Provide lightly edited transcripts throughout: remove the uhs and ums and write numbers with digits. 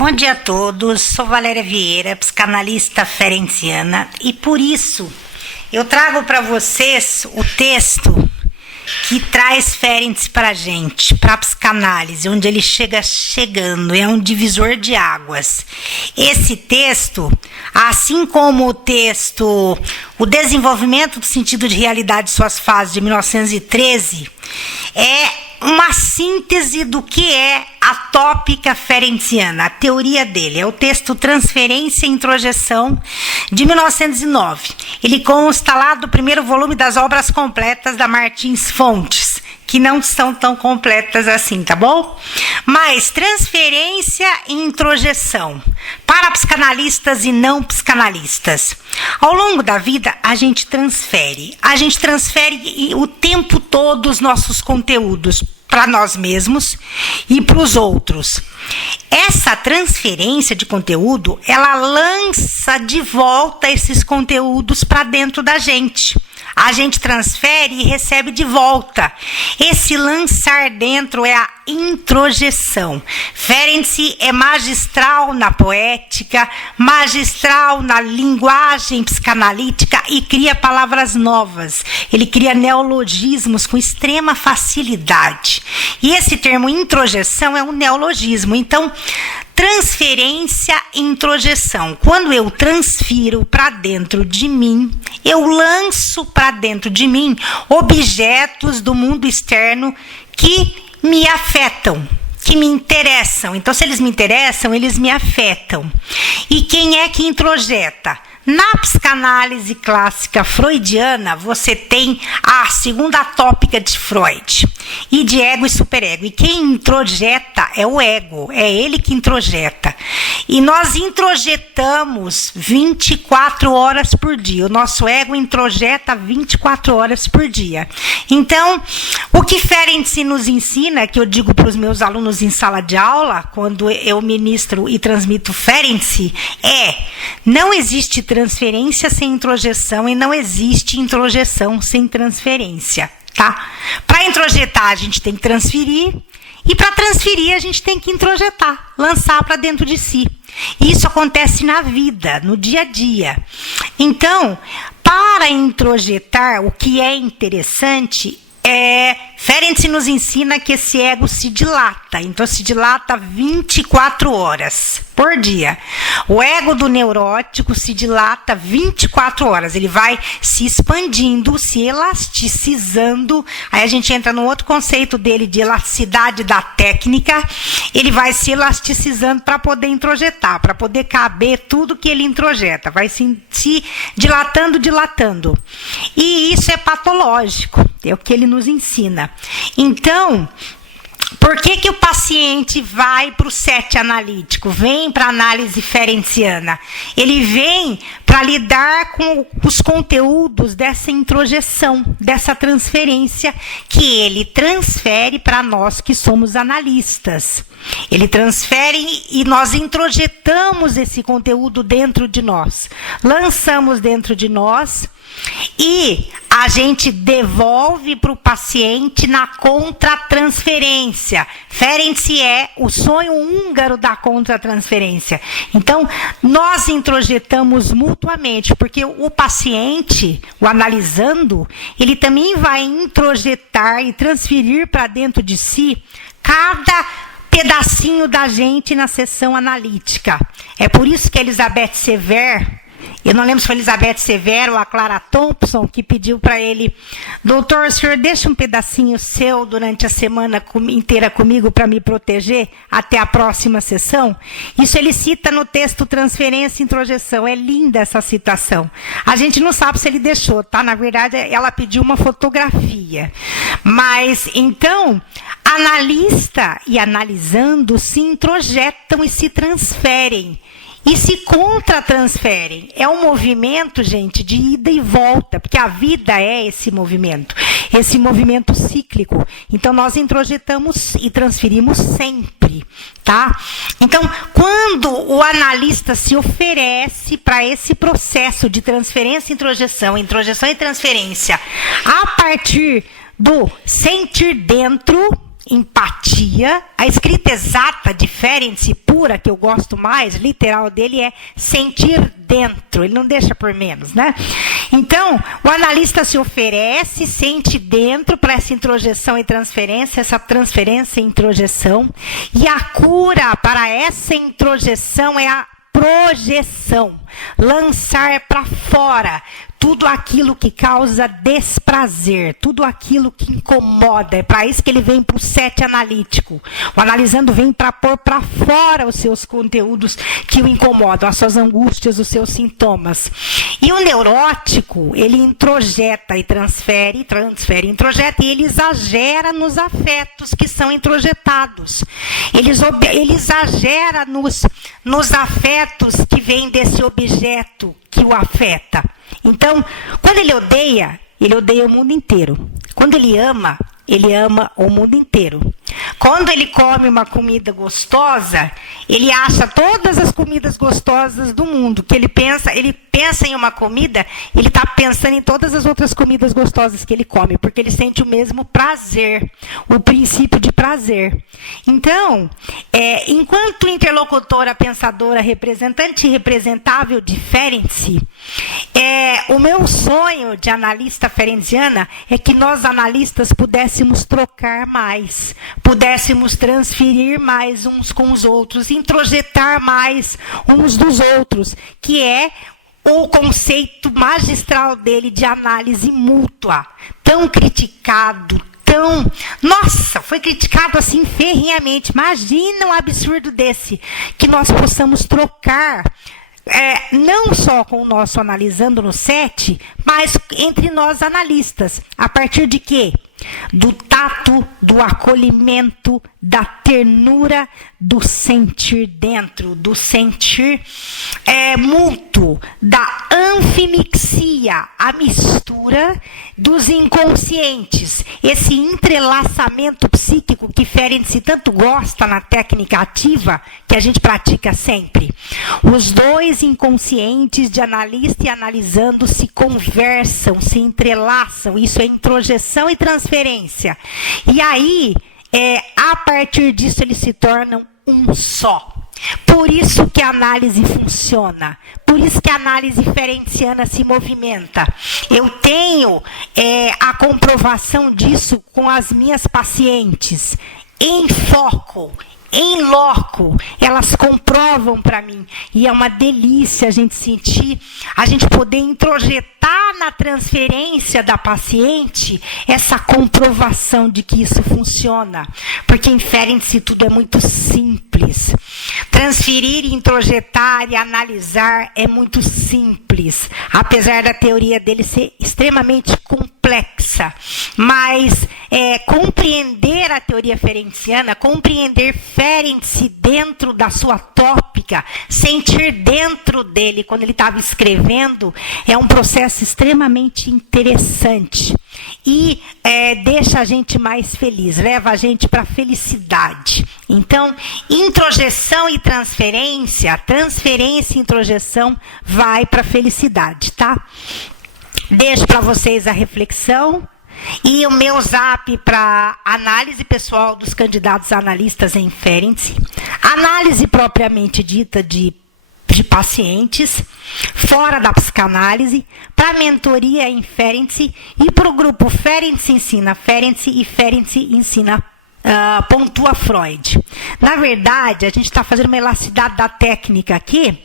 Bom dia a todos, sou Valéria Vieira, psicanalista ferenciana, e por isso eu trago para vocês o texto que traz Ferenc para a gente, para a psicanálise, onde ele chegando, é um divisor de águas. Esse texto, assim como o texto O Desenvolvimento do Sentido de Realidade e Suas Fases, de 1913, é uma síntese do que é a tópica ferenciana, a teoria dele. É o texto Transferência e Introjeção, de 1909. Ele consta lá do primeiro volume das obras completas da Martins Fontes, que não são tão completas assim, tá bom? Mas transferência e introjeção, para psicanalistas e não psicanalistas. Ao longo da vida, a gente transfere o tempo todo os nossos conteúdos para nós mesmos e para os outros. Essa transferência de conteúdo, ela lança de volta esses conteúdos para dentro da gente. A gente transfere e recebe de volta. Esse lançar dentro é a introjeção. Ferenc é magistral na poética, magistral na linguagem psicanalítica e cria palavras novas. Ele cria neologismos com extrema facilidade. E esse termo introjeção é um neologismo. Então, transferência e introjeção. Quando eu transfiro para dentro de mim, eu lanço para dentro de mim objetos do mundo externo que me afetam, que me interessam. Então, se eles me interessam, eles me afetam. E quem é que introjeta? Na psicanálise clássica freudiana, você tem a segunda tópica de Freud, e de ego e superego. E quem introjeta é o ego, é ele que introjeta. E nós introjetamos 24 horas por dia. O nosso ego introjeta 24 horas por dia. Então, o que Ferenc nos ensina, que eu digo para os meus alunos em sala de aula, quando eu ministro e transmito Ferenc, é: não existe transferência sem introjeção e não existe introjeção sem transferência, tá? Para introjetar, a gente tem que transferir, e para transferir, a gente tem que introjetar, lançar para dentro de si. E isso acontece na vida, no dia a dia. Então, para introjetar, o que é interessante Ferenc nos ensina que esse ego se dilata. Então, se dilata 24 horas por dia. O ego do neurótico se dilata 24 horas. Ele vai se expandindo, se elasticizando. Aí a gente entra no outro conceito dele de elasticidade da técnica. Ele vai se elasticizando para poder introjetar, para poder caber tudo que ele introjeta. Vai se dilatando. E isso é patológico. É o que ele nos ensina. Então, por que o paciente vai para o set analítico, vem para a análise ferenciana? Ele vem para lidar com os conteúdos dessa introjeção, dessa transferência que ele transfere para nós que somos analistas. Ele transfere e nós introjetamos esse conteúdo dentro de nós, lançamos dentro de nós e a gente devolve para o paciente na contratransferência. Ferenc é o sonho húngaro da contratransferência. Então, nós introjetamos mutuamente, porque o paciente, o analisando, ele também vai introjetar e transferir para dentro de si cada pedacinho da gente na sessão analítica. É por isso que Elizabeth Severo, eu não lembro se foi Elizabeth Severo ou a Clara Thompson, que pediu para ele: doutor, o senhor deixa um pedacinho seu durante a semana inteira comigo para me proteger até a próxima sessão? Isso ele cita no texto Transferência e Introjeção. É linda essa citação. A gente não sabe se ele deixou, tá? Na verdade, ela pediu uma fotografia. Mas, então, analista e analisando se introjetam e se transferem. E se contratransferem. É um movimento, gente, de ida e volta, porque a vida é esse movimento cíclico. Então, nós introjetamos e transferimos sempre, tá? Então, quando o analista se oferece para esse processo de transferência e introjeção e transferência, a partir do sentir dentro, empatia. A escrita exata de Ferenczi, pura, que eu gosto mais, literal dele, é sentir dentro. Ele não deixa por menos, né? Então, o analista se oferece, sente dentro para essa introjeção e transferência, essa transferência e introjeção. E a cura para essa introjeção é a projeção. Lançar para fora tudo aquilo que causa desprazer, tudo aquilo que incomoda. É para isso que ele vem para o 7 analítico. O analisando vem para pôr para fora os seus conteúdos que o incomodam, as suas angústias, os seus sintomas. E o neurótico, ele introjeta e transfere, introjeta, e ele exagera nos afetos que são introjetados. Ele exagera nos afetos que vêm desse objeto que o afeta. Então, quando ele odeia o mundo inteiro. Quando ele ama o mundo inteiro. Quando ele come uma comida gostosa, ele acha todas as comidas gostosas do mundo. Que ele pensa em uma comida, ele está pensando em todas as outras comidas gostosas que ele come, porque ele sente o mesmo prazer, o princípio de prazer. Então, enquanto interlocutora, pensadora, representante e representável de Ferenczi, o meu sonho de analista ferenciana é que nós analistas pudéssemos trocar mais, pudéssemos transferir mais uns com os outros, introjetar mais uns dos outros, que é o conceito magistral dele de análise mútua, tão criticado, nossa, foi criticado assim ferrenhamente. Imagina um absurdo desse, que nós possamos trocar, não só com o nosso analisando no 7, mas entre nós analistas. A partir de quê? Do tato, do acolhimento, da ternura, do sentir dentro, do sentir mútuo, da anfimixia, a mistura dos inconscientes, esse entrelaçamento psíquico que Ferenczi tanto gosta na técnica ativa, que a gente pratica sempre. Os dois inconscientes de analista e analisando se conversam, se entrelaçam, isso é introjeção e transferência. E aí, a partir disso, eles se tornam um só. Por isso que a análise funciona, por isso que a análise ferenciana se movimenta. Eu tenho a comprovação disso com as minhas pacientes, em foco, em loco, elas comprovam para mim. E é uma delícia a gente sentir, a gente poder introjetar na transferência da paciente essa comprovação de que isso funciona. Porque em Ferenczi tudo é muito simples. Transferir, introjetar e analisar é muito simples. Apesar da teoria dele ser extremamente complexa. Mas compreender a teoria ferenciana, compreender Ferenczi dentro da sua tópica, sentir dentro dele quando ele estava escrevendo, é um processo extremamente interessante. E deixa a gente mais feliz, leva a gente para a felicidade. Então, introjeção e transferência, transferência e introjeção vai para a felicidade, tá? Deixo para vocês a reflexão. E o meu zap para análise pessoal dos candidatos a analistas em Ferenczi, análise propriamente dita de pacientes, fora da psicanálise, para mentoria em Ferenczi e para o grupo Ferenczi Ensina Ferenczi e Ferenczi Ensina pontua Freud. Na verdade, a gente está fazendo uma elasticidade da técnica aqui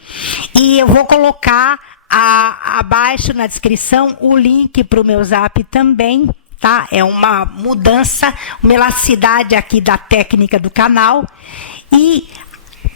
e eu vou colocar abaixo na descrição o link para o meu zap também. Tá? É uma mudança, uma elasticidade aqui da técnica do canal. E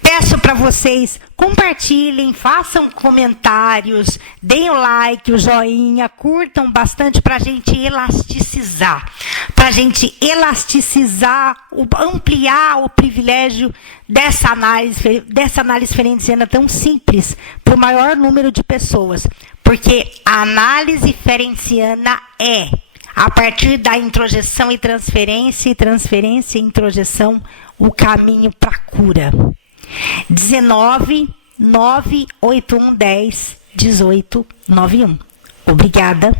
peço para vocês, compartilhem, façam comentários, deem o like, o joinha, curtam bastante para a gente elasticizar. Para a gente elasticizar, ampliar o privilégio dessa análise ferenciana tão simples para o maior número de pessoas. Porque a análise ferenciana a partir da introjeção e transferência e introjeção, o caminho para a cura. 19 981 10 18 91. Obrigada.